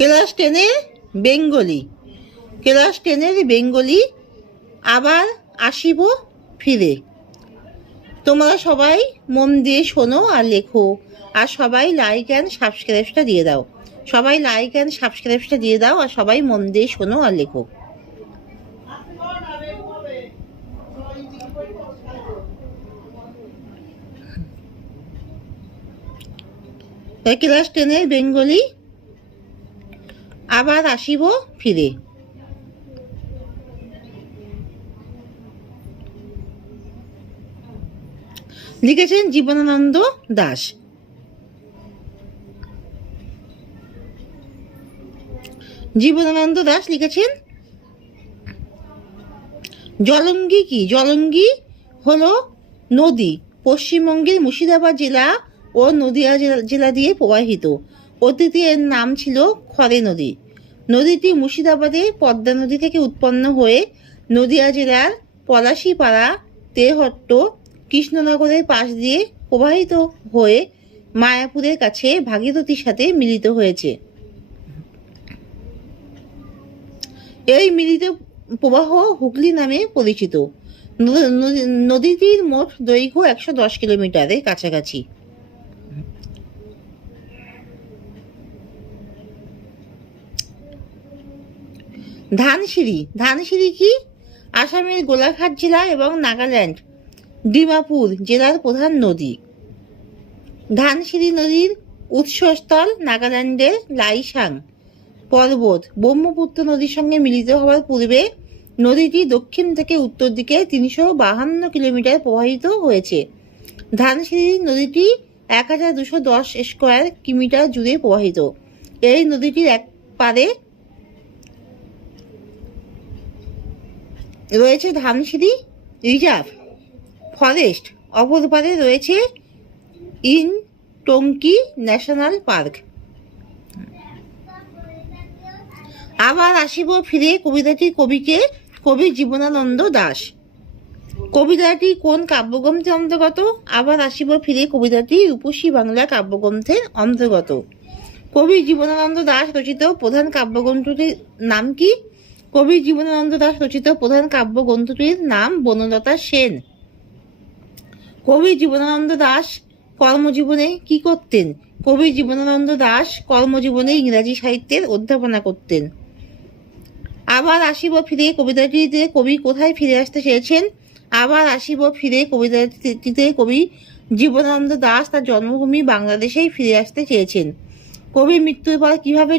Class 10-এর Bengali, class 10-এর Bengali আবার আসিব ফিরে। তোমরা সবাই মন দিয়ে শোনো আর লেখো, আর সবাই লাইক অ্যান্ড সাবস্ক্রাইবটা দিয়ে দাও। সবাই লাইক অ্যান্ড সাবস্ক্রাইবটা দিয়ে দাও, আর সবাই মন দিয়ে শোনো আর লেখো। ক্লাস 10-এর বেঙ্গলি আবার আসিব ফিরে। লিখেছেন জীবনানন্দ দাশ। জীবনানন্দ দাশ লিখেছেন। জলঙ্গি কি? জলঙ্গি হলো নদী, পশ্চিমবঙ্গের মুর্শিদাবাদ জেলা ও নদিয়া জেলা দিয়ে প্রবাহিত। অতীতে এর নাম ছিল খরে নদী। নদীটি মুর্শিদাবাদে পদ্মা নদী থেকে উৎপন্ন হয়ে নদিয়া জেলার পলাশীপাড়া, তেহট্ট, কৃষ্ণনগরের পাশ দিয়ে প্রবাহিত হয়ে মায়াপুরের কাছে ভাগীরথীর সাথে মিলিত হয়েছে। এই মিলিত প্রবাহ হুগলি নামে পরিচিত। নদীটির মোট দৈর্ঘ্য 110 কিলোমিটারের কাছাকাছি। ধানসিঁড়ি। ধানসিঁড়ি কি? আসামের গোলাঘাট জেলা এবং নাগাল্যান্ড ডিমাপুর জেলার প্রধান নদী। ধানসিঁড়ি নদীর উৎসস্থল নাগাল্যান্ডের লাইসাং পর্বত। ব্রহ্মপুত্র নদীর সঙ্গে মিলিত হওয়ার পূর্বে নদীটি দক্ষিণ থেকে উত্তর দিকে 352 কিলোমিটার প্রবাহিত হয়েছে। ধানসিঁড়ি নদীটি 1210 স্কোয়ার কিলোমিটার জুড়ে প্রবাহিত। এই নদীটির এক পারে রয়েছে ধানসিঁড়ি রিজার্ভ ফরেস্ট, অপর পারে রয়েছে ইনটঙ্কি ন্যাশনাল পার্ক। আবার আসিব ফিরে কবিতাটির কবিকে কবি জীবনানন্দ দাশ। কবিতাটি কোন কাব্যগ্রন্থের অন্তর্গত? আবার আসিব ফিরে কবিতাটি রূপসী বাংলা কাব্যগ্রন্থের অন্তর্গত। কবি জীবনানন্দ দাশ রচিত প্রধান কাব্যগ্রন্থটির নাম কি? কবি জীবনানন্দ দাশ রচিত প্রধান কাব্যগ্রন্থটির নাম বনলতা সেন। কবি জীবনানন্দ দাশ কর্মজীবনে কি করতেন? কবি জীবনানন্দ দাশ কর্মজীবনে ইংরাজি সাহিত্যের অধ্যাপনা করতেন। আবার আসিব ফিরে কবিতাটিতে কবি কোথায় ফিরে আসতে চেয়েছেন? আবার আসিব ফিরে কবিতাটিতে কবি জীবনানন্দ দাশ তার জন্মভূমি বাংলাদেশেই ফিরে আসতে চেয়েছেন। কবি মৃত্যুর পর কিভাবে